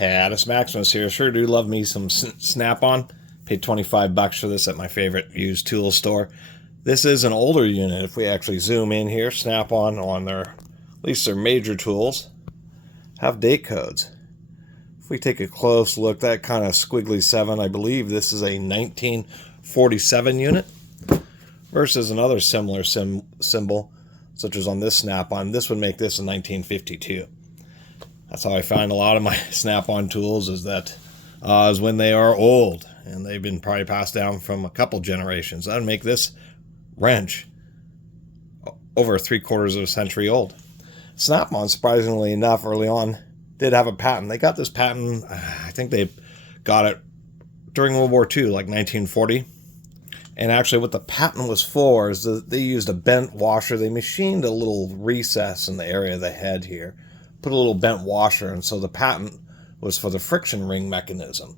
Catus Maximus here. Sure do love me some Snap-on. Paid $25 for this at my favorite used tool store. This is an older unit. If we actually zoom in here, Snap-on their, at least their major tools, have date codes. If we take a close look, that kind of squiggly 7, I believe this is a 1947 unit versus another similar symbol, such as on this Snap-on. This would make this a 1952. That's how I find a lot of my Snap-on tools, is when they are old and they've been probably passed down from a couple generations. That would make this wrench over 3/4 of a century old. Snap-on, surprisingly enough, early on did have a patent. They got this patent, I think they got it during World War II, like 1940. And actually what the patent was for is that they used a bent washer. They machined a little recess in the area of the head here, put a little bent washer, and so the patent was for the friction ring mechanism.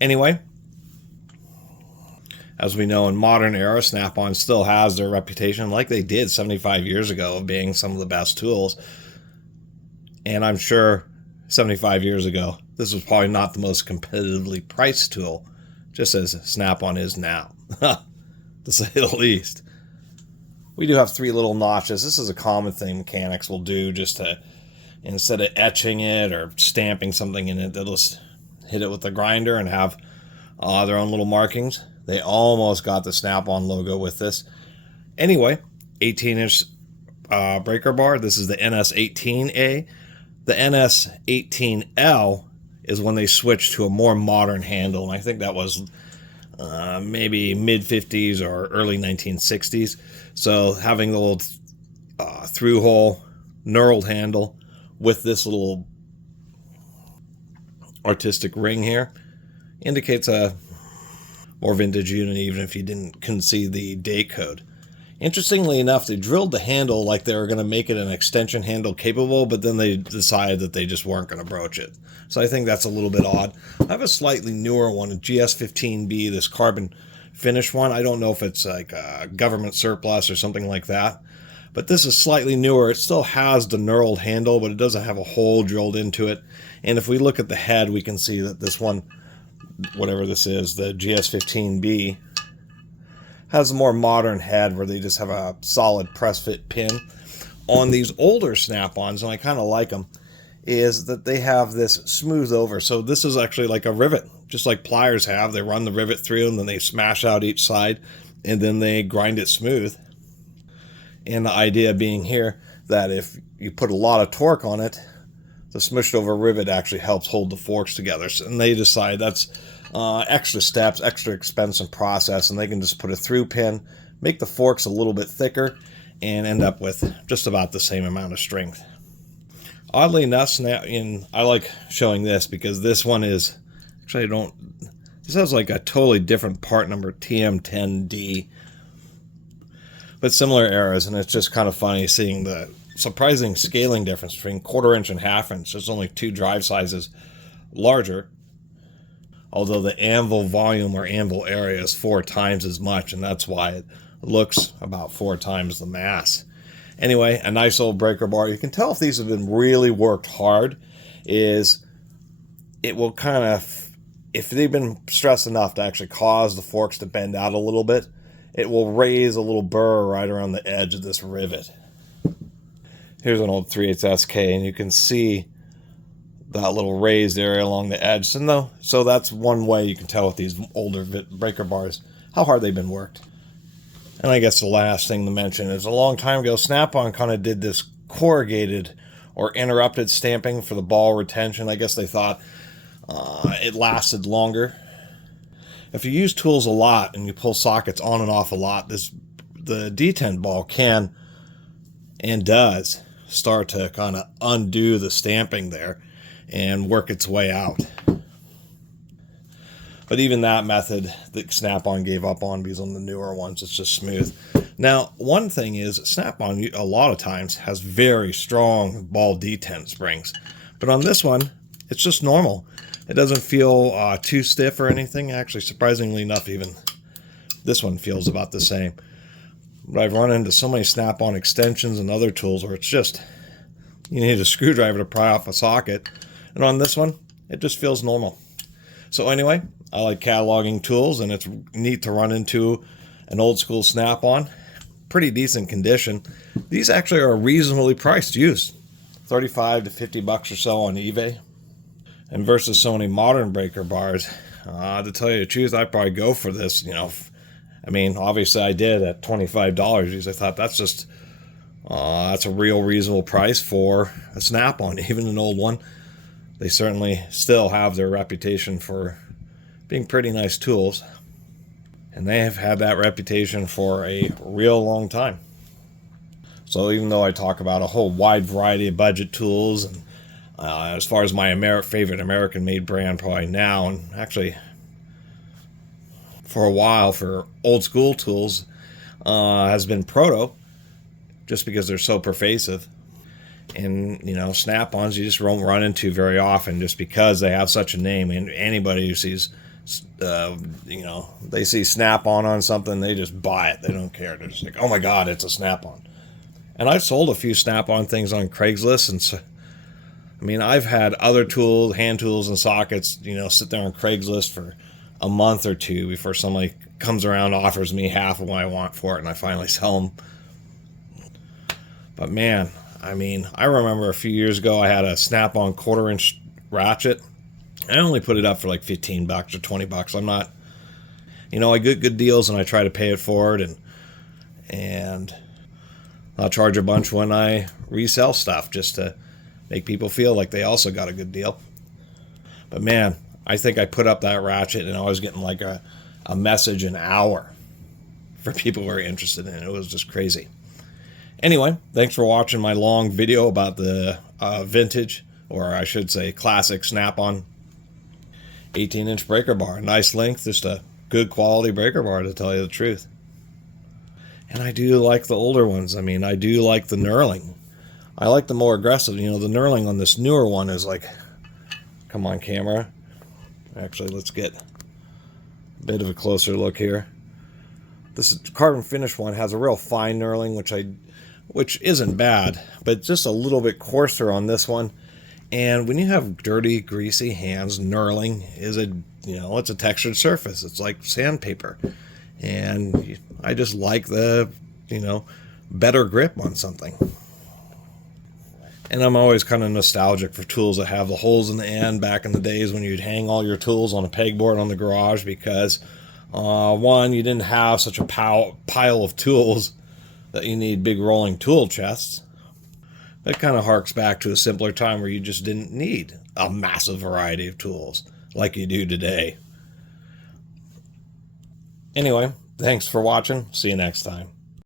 Anyway, as we know, in modern era, Snap-on still has their reputation, like they did 75 years ago, of being some of the best tools. And I'm sure 75 years ago, this was probably not the most competitively priced tool, just as Snap-on is now, to say the least. We do have 3 little notches. This is a common thing mechanics will do, just to, instead of etching it or stamping something in it, they'll just hit it with the grinder and have their own little markings. They almost got the Snap-on logo with this. Anyway, 18-inch breaker bar. This is the NS18A. The NS18L is when they switched to a more modern handle, and I think that was maybe mid-50s or early 1960s. So having the little through-hole knurled handle with this little artistic ring here indicates a more vintage unit, even if you couldn't see the date code. Interestingly enough, they drilled the handle like they were going to make it an extension handle capable, but then they decided that they just weren't going to broach it. So I think that's a little bit odd. I have a slightly newer one, a GS15B, this carbon finish one. I don't know if it's like a government surplus or something like that, but this is slightly newer. It still has the knurled handle, but it doesn't have a hole drilled into it. And if we look at the head, we can see that this one, whatever this is, the GS15B, has a more modern head where they just have a solid press fit pin. On these older Snap-ons, and I kind of like them, is that they have this smooth over. So this is actually like a rivet, just like pliers have. They run the rivet through and then they smash out each side and then they grind it smooth. And the idea being here that if you put a lot of torque on it, the smushed over rivet actually helps hold the forks together. And they decide that's extra steps, extra expense and process, and they can just put a through pin, make the forks a little bit thicker, and end up with just about the same amount of strength. Oddly enough, I like showing this because this one is, actually this has like a totally different part number, TM10D, but similar eras, and it's just kind of funny seeing the surprising scaling difference between 1/4 inch and 1/2 inch. There's only 2 drive sizes larger, although the anvil volume or anvil area is 4 times as much, and that's why it looks about 4 times the mass. Anyway, a nice old breaker bar. You can tell if these have been really worked hard, is it will kind of, if they've been stressed enough to actually cause the forks to bend out a little bit, it will raise a little burr right around the edge of this rivet. Here's an old 3/8 SK, and you can see that little raised area along the edge. So that's one way you can tell with these older breaker bars how hard they've been worked. And I guess the last thing to mention is a long time ago, Snap-on kind of did this corrugated or interrupted stamping for the ball retention. I guess they thought it lasted longer. If you use tools a lot and you pull sockets on and off a lot, the detent ball can and does start to kind of undo the stamping there and work its way out. But even that method, the Snap-on gave up on, because on the newer ones it's just smooth. Now, one thing is, Snap-on a lot of times has very strong ball detent springs, but on this one it's just normal. It doesn't feel too stiff or anything. Actually, surprisingly enough, even this one feels about the same. But I've run into so many Snap-on extensions and other tools where it's just, you need a screwdriver to pry off a socket, And on this one, it just feels normal. So anyway, I like cataloging tools, and it's neat to run into an old school Snap-on. Pretty decent condition. These actually are reasonably priced used. 35 to 50 bucks or so on eBay. And versus so many modern breaker bars, to tell you the truth, I'd probably go for this, I mean, obviously I did at $25 because I thought that's a real reasonable price for a Snap-on, even an old one. They certainly still have their reputation for being pretty nice tools. And they have had that reputation for a real long time. So even though I talk about a whole wide variety of budget tools, and as far as my favorite American-made brand probably now, and actually for a while for old school tools, has been Proto, just because they're so pervasive. And, Snap-ons you just won't run into very often just because they have such a name. And anybody who sees, they see Snap-on something, they just buy it. They don't care. They're just like, oh my God, it's a Snap-on. And I've sold a few Snap-on things on Craigslist. And so, I've had other tools, hand tools and sockets, sit there on Craigslist for a month or two before somebody comes around and offers me half of what I want for it, and I finally sell them. But man, I remember a few years ago I had a Snap-on 1/4-inch ratchet. I only put it up for like 15 bucks or 20 bucks. I'm not, I get good deals and I try to pay it forward, and I'll charge a bunch when I resell stuff just to make people feel like they also got a good deal. But man, I think I put up that ratchet and I was getting like a message an hour for people who are interested in it. It was just crazy. Anyway, thanks for watching my long video about the vintage, or I should say classic Snap-on 18-inch breaker bar. Nice length, just a good quality breaker bar to tell you the truth. And I do like the older ones. I do like the knurling. I like the more aggressive. The knurling on this newer one is like, come on camera. Actually, let's get a bit of a closer look here. This carbon finish one has a real fine knurling, which isn't bad, but just a little bit coarser on this one. And when you have dirty, greasy hands, knurling is it's a textured surface. It's like sandpaper. And I just like the, better grip on something. And I'm always kind of nostalgic for tools that have the holes in the end back in the days when you'd hang all your tools on a pegboard on the garage because, one, you didn't have such a pile of tools that you need big rolling tool chests. That kind of harks back to a simpler time where you just didn't need a massive variety of tools like you do today. Anyway, thanks for watching. See you next time.